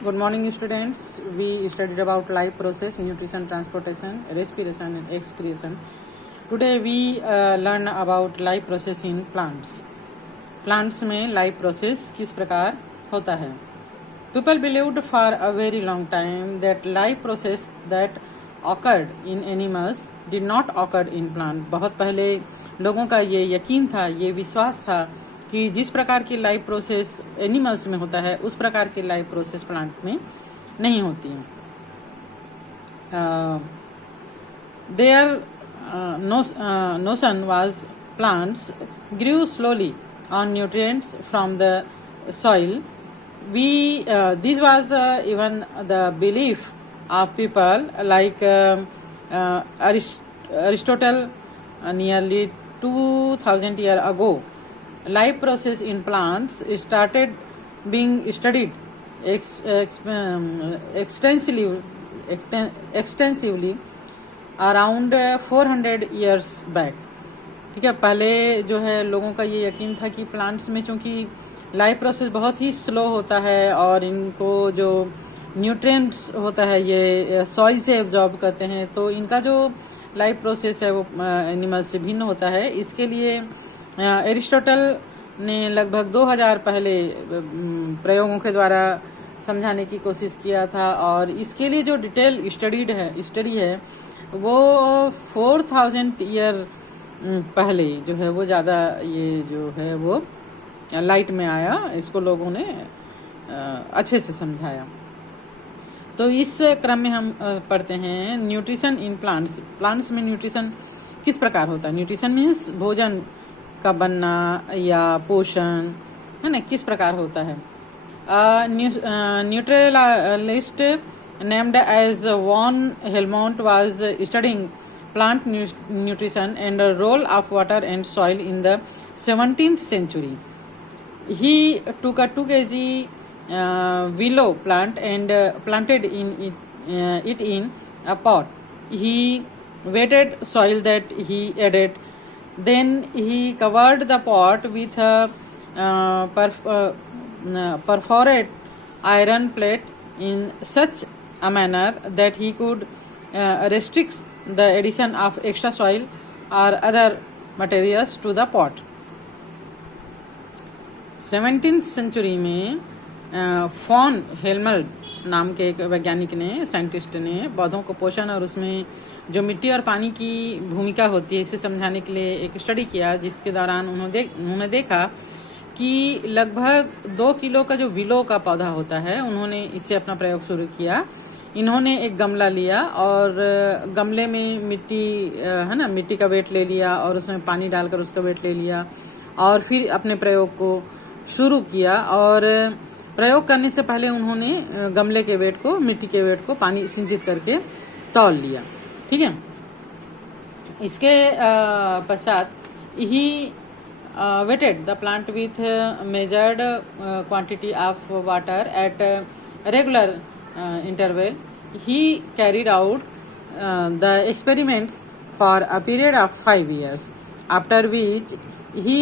Good morning, students. We studied about life process, nutrition, transportation, respiration, and excretion. Today we learn about life process in plants. Plants में life process किस प्रकार होता है? People believed for a very long time that life process that occurred in animals did not occur in plant. बहुत पहले लोगों का ये यकीन था, ये विश्वास था कि जिस प्रकार की लाइफ प्रोसेस एनिमल्स में होता है उस प्रकार की लाइफ प्रोसेस प्लांट में नहीं होती है. There notion was plants grew slowly on nutrients from the soil. This was even the belief of people like Aristotle nearly 2000 years ago. Life process in plants started being studied extensively around 400 years back. ठीक है, पहले जो है लोगों का ये यकीन था कि प्लांट्स में चूंकि लाइफ प्रोसेस बहुत ही स्लो होता है और इनको जो न्यूट्रिएंट्स होता है ये सॉइल से एब्जॉर्ब करते हैं, तो इनका जो लाइफ प्रोसेस है वो एनिमल से भिन्न होता है. इसके लिए एरिस्टोटल ने लगभग 2000 पहले प्रयोगों के द्वारा समझाने की कोशिश किया था और इसके लिए जो डिटेल स्टडी है वो 4000 ईयर पहले जो है वो ज़्यादा ये जो है वो लाइट में आया. इसको लोगों ने अच्छे से समझाया. तो इस क्रम में हम पढ़ते हैं न्यूट्रिशन इन प्लांट्स. प्लांट्स में न्यूट्रिशन किस प्रकार होता है? न्यूट्रिशन मीन्स भोजन का बनना या पोषण, है ना, किस प्रकार होता है. Naturalist named as Van Helmont was studying plant nutrition and the role of water and soil in the 17th century. He took a 2 kg willow plant and planted it in a pot. He wetted soil that he added. Then he covered the pot with a perforated iron plate in such a manner that he could restrict the addition of extra soil or other materials to the pot. 17th century में von Helmont नाम के एक वैज्ञानिक ने, scientist ने पौधों को पोषण और उसमें जो मिट्टी और पानी की भूमिका होती है इसे समझाने के लिए एक स्टडी किया, जिसके दौरान उन्होंने देखा कि लगभग 2 किलो का जो विलो का पौधा होता है उन्होंने इससे अपना प्रयोग शुरू किया. इन्होंने एक गमला लिया और गमले में मिट्टी है ना, मिट्टी का वेट ले लिया और उसमें पानी डालकर उसका वेट ले लिया और फिर अपने प्रयोग को शुरू किया. और प्रयोग करने से पहले उन्होंने गमले के वेट को, मिट्टी के वेट को पानी सिंचित करके तौल लिया. ठीक है. इसके पश्चात he waited the plant with measured quantity of water at regular interval. He carried out the experiments for a period of 5 years, after which he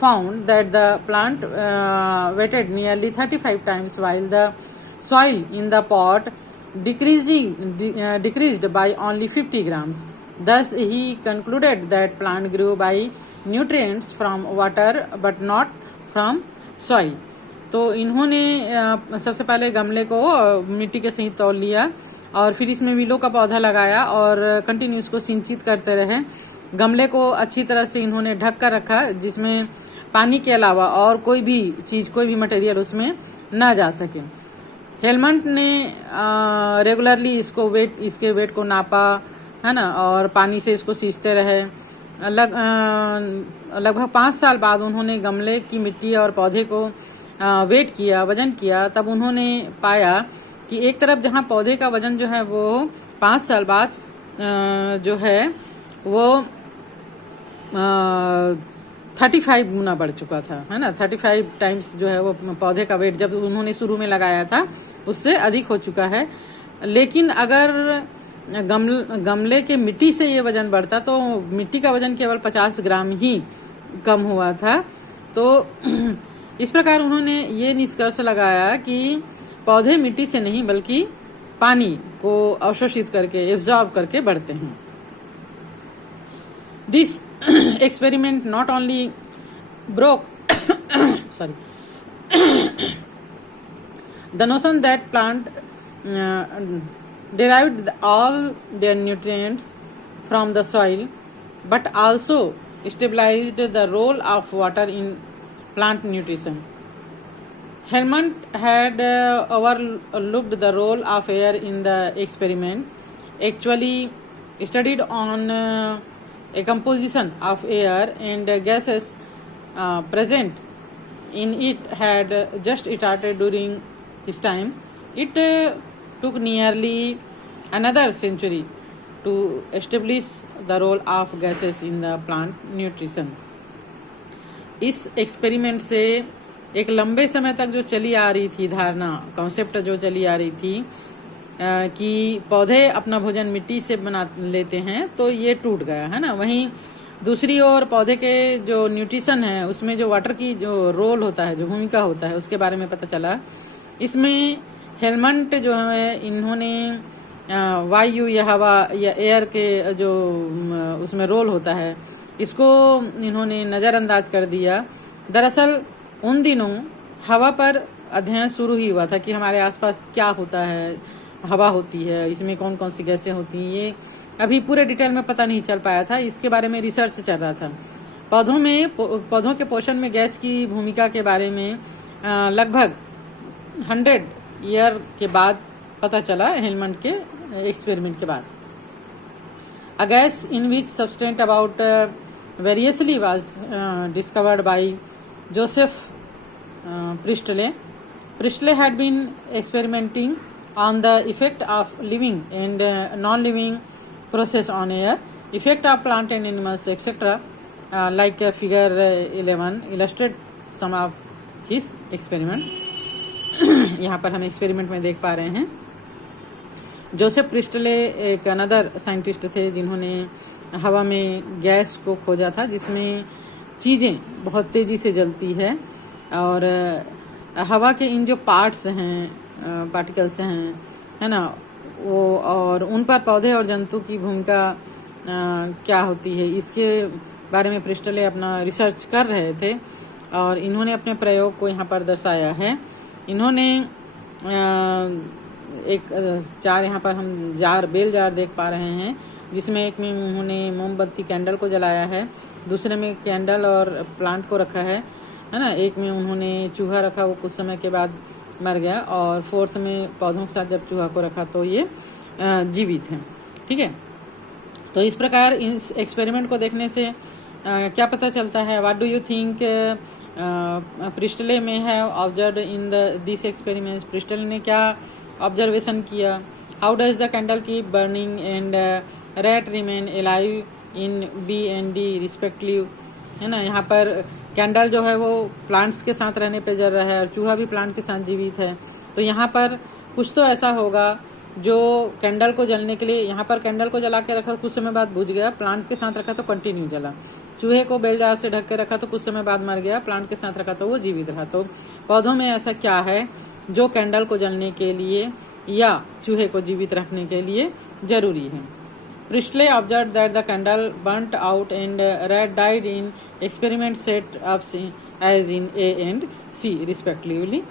found that the plant wetted nearly 35 times while the soil in the pot decreased by only 50 grams. Thus he concluded that plant grew by nutrients from water but not from soil. तो इन्होंने सबसे पहले गमले को मिट्टी के सहित तौल लिया और फिर इसमें विलो का पौधा लगाया और कंटिन्यू इसको सिंचित करते रहे. गमले को अच्छी तरह से इन्होंने ढक कर रखा जिसमें पानी के अलावा और कोई भी चीज, कोई भी मटेरियल उसमें न जा सके. हेलमंट ने रेगुलरली इसके वेट को नापा, है ना, और पानी से इसको सींचते रहे. लगभग 5 साल बाद उन्होंने गमले की मिट्टी और पौधे को वेट किया, वजन किया. तब उन्होंने पाया कि एक तरफ जहां पौधे का वजन जो है वो 5 साल बाद जो है वो 35 गुना बढ़ चुका था, है ना. 35 टाइम्स जो है वो पौधे का वेट जब उन्होंने शुरू में लगाया था उससे अधिक हो चुका है. लेकिन अगर गमले के मिट्टी से ये वजन बढ़ता तो मिट्टी का वजन केवल 50 ग्राम ही कम हुआ था. तो इस प्रकार उन्होंने ये निष्कर्ष लगाया कि पौधे मिट्टी से नहीं बल्कि पानी को अवशोषित करके एब्जॉर्ब करके बढ़ते हैं। This experiment not only broke sorry the notion that plant derived all their nutrients from the soil, but also stabilized the role of water in plant nutrition. Helmont had overlooked the role of air in the experiment, actually studied on a composition of air and gases present in it had just started during his time. It took nearly another century to establish the role of gases in the plant nutrition. इस experiment से एक लंबे समय तक जो चली आ रही थी धारणा, कॉन्सेप्ट जो चली आ रही थी कि पौधे अपना भोजन मिट्टी से बना लेते हैं, तो ये टूट गया है ना। वहीं दूसरी ओर पौधे के जो न्यूट्रिशन है उसमें जो वाटर की जो रोल होता है, जो भूमिका होता है, उसके बारे में पता चला। इसमें हेलमंट जो है इन्होंने वायु या हवा या एयर के जो उसमें रोल होता है इसको इन्होंने नज़रअंदाज कर दिया। दरअसल उन दिनों हवा पर अध्ययन शुरू ही हुआ था कि हमारे आसपास क्या होता है, हवा होती है, इसमें कौन कौन सी गैसें होती हैं, ये अभी पूरे डिटेल में पता नहीं चल पाया था। इसके बारे में रिसर्च चल रहा था। पौधों के पोषण में गैस की भूमिका के बारे में लगभग 100 ईयर के बाद पता चला, हेलमंट के एक्सपेरिमेंट के बाद। A gas in which substance about variously was discovered by Joseph Priestley. Priestley had been experimenting on the effect of living and non-living process on air, effect of plant and animals, etc. Like figure 11 illustrate some of his experiment. यहाँ पर हम experiment में देख पा रहे हैं Joseph Presley एक another scientist थे जिन्होंने हवा में गैस को खोजा था जिसमें चीज़ें बहुत तेज़ी से जलती है और हवा के इन जो पार्ट्स हैं, पार्टिकल्स हैं, है ना, वो और उन पर पौधे और जंतु की भूमिका क्या होती है, इसके बारे में प्रिस्टले अपना रिसर्च कर रहे थे और इन्होंने अपने प्रयोग को यहाँ पर दर्शाया है। इन्होंने एक जार, यहाँ पर हम बेल जार देख पा रहे हैं जिसमें एक में उन्होंने मोमबत्ती कैंडल को जलाया है, दूसरे में कैंडल और प्लांट को रखा है ना, एक में उन्होंने चूहा रखा, वो कुछ समय के बाद मर गया, और फोर्थ में पौधों के साथ जब चूहा को रखा तो ये जीवित हैं। ठीक है, तो इस प्रकार इस एक्सपेरिमेंट को देखने से क्या पता चलता है? What do you think Priestley में है observe in this experiments? Priestley ने क्या ऑब्जर्वेशन किया? How does the candle keep burning and rat remain alive in B and D respective, है ना। यहाँ पर कैंडल जो है वो प्लांट्स के साथ रहने पे जल रहा है और चूहा भी प्लांट के साथ जीवित है, तो यहाँ पर कुछ तो ऐसा होगा जो कैंडल को जलने के लिए, यहाँ पर कैंडल को जला के रखा, कुछ समय बाद बुझ गया, प्लांट के साथ रखा तो कंटिन्यू जला, चूहे को बेल जार से ढक के रखा तो कुछ समय बाद मर गया, प्लांट के साथ रखा तो वो जीवित रहा। तो पौधों में ऐसा क्या है जो कैंडल को जलने के लिए या चूहे को जीवित रखने के लिए जरूरी है? Priestley observed that the candle burnt out and rat died in experiment set ups as in A and C respectively.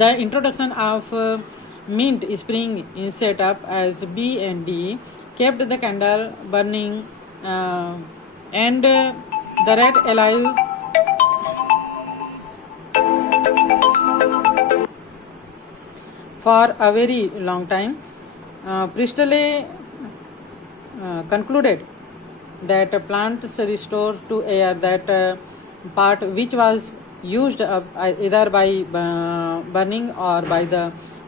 The introduction of mint spring in setup as B and D kept the candle burning and the rat alive for a very long time. Priestley concluded that plants restore to air that part which was used either by burning or by the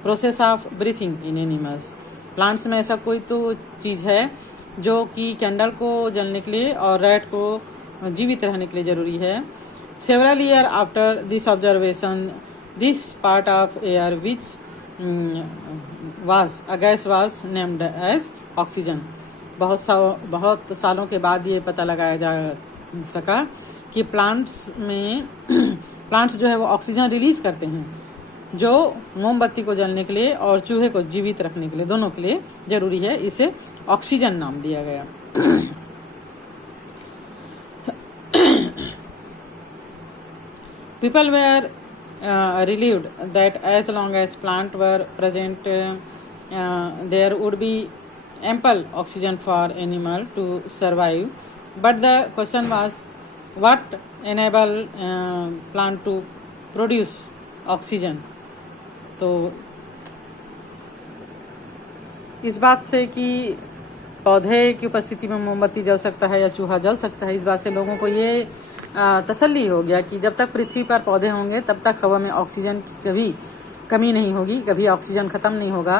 process of breathing in animals. Plants में ऐसा कोई तो चीज़ है जो कि candle को जलने के लिए और रैट को जीवित रहने के लिए जरूरी है। Several years after this observation, this part of air which was a gas was named as oxygen. बहुत सालों के बाद ये पता लगाया जा सका कि प्लांट्स जो है वो ऑक्सीजन रिलीज करते हैं, जो मोमबत्ती को जलने के लिए और चूहे को जीवित रखने के लिए, दोनों के लिए जरूरी है। इसे ऑक्सीजन नाम दिया गया। People were relieved that as long as plants were present, there would be ample oxygen for animal to survive. But the question was, what enable plant to produce oxygen? तो इस बात से कि पौधे की उपस्थिति में मोमबत्ती जल सकता है या चूहा जल सकता है, इस बात से लोगों को ये तसल्ली हो गया कि जब तक पृथ्वी पर पौधे होंगे तब तक हवा में ऑक्सीजन की कभी कमी नहीं होगी, कभी ऑक्सीजन खत्म नहीं होगा।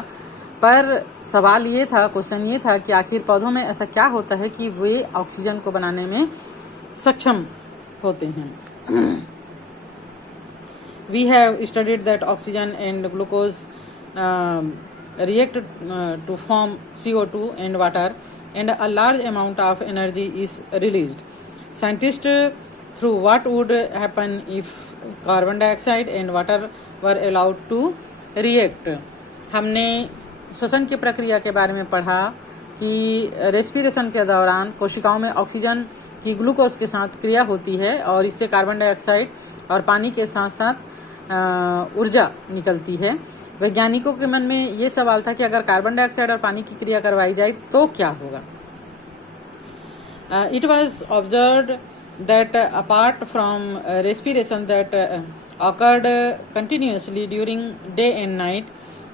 पर सवाल ये था, क्वेश्चन ये था कि आखिर पौधों में ऐसा क्या होता है कि वे ऑक्सीजन को बनाने में सक्षम होते हैं। We have studied that oxygen and glucose react to form CO2 and water, and a large amount of energy is released. Scientists through what would happen if carbon dioxide and water were allowed to react. हमने श्वसन की प्रक्रिया के बारे में पढ़ा कि respiration के दौरान कोशिकाओं में ऑक्सीजन की ग्लूकोज के साथ क्रिया होती है और इससे कार्बन डाइऑक्साइड और पानी के साथ साथ ऊर्जा निकलती है। वैज्ञानिकों के मन में ये सवाल था कि अगर कार्बन डाइऑक्साइड और पानी की क्रिया करवाई जाए तो क्या होगा। It was observed that apart from respiration that occurred continuously during day and night,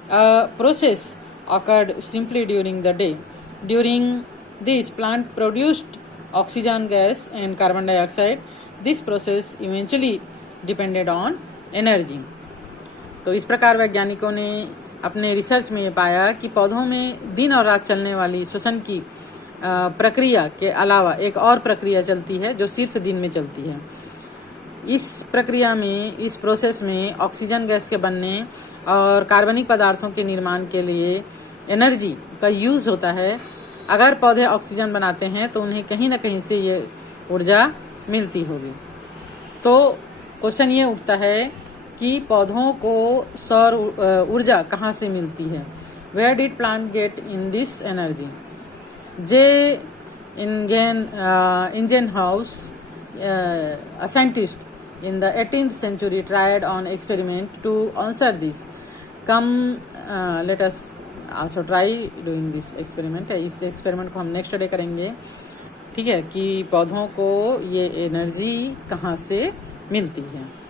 a process occurred simply during the day. During this, plant produced oxygen gas and carbon dioxide. This process eventually depended on energy. तो इस प्रकार वैज्ञानिकों ने अपने research में ये पाया कि पौधों में दिन और रात चलने वाली श्वसन की प्रक्रिया के अलावा एक और प्रक्रिया चलती है जो सिर्फ दिन में चलती है। इस प्रक्रिया में, इस प्रोसेस में ऑक्सीजन गैस के बनने और कार्बनिक पदार्थों के निर्माण के लिए एनर्जी का यूज होता है। अगर पौधे ऑक्सीजन बनाते हैं तो उन्हें कहीं ना कहीं से ये ऊर्जा मिलती होगी। तो क्वेश्चन ये उठता है कि पौधों को सौर ऊर्जा कहाँ से मिलती है। Where did plant get in this energy? J Ingenhousz, a scientist in the 18th century, tried on experiment to answer this. Come, let us also try doing this experiment. इस एक्सपेरिमेंट को हम नेक्स्ट डे करेंगे, ठीक है, कि पौधों को ये एनर्जी कहाँ से मिलती है।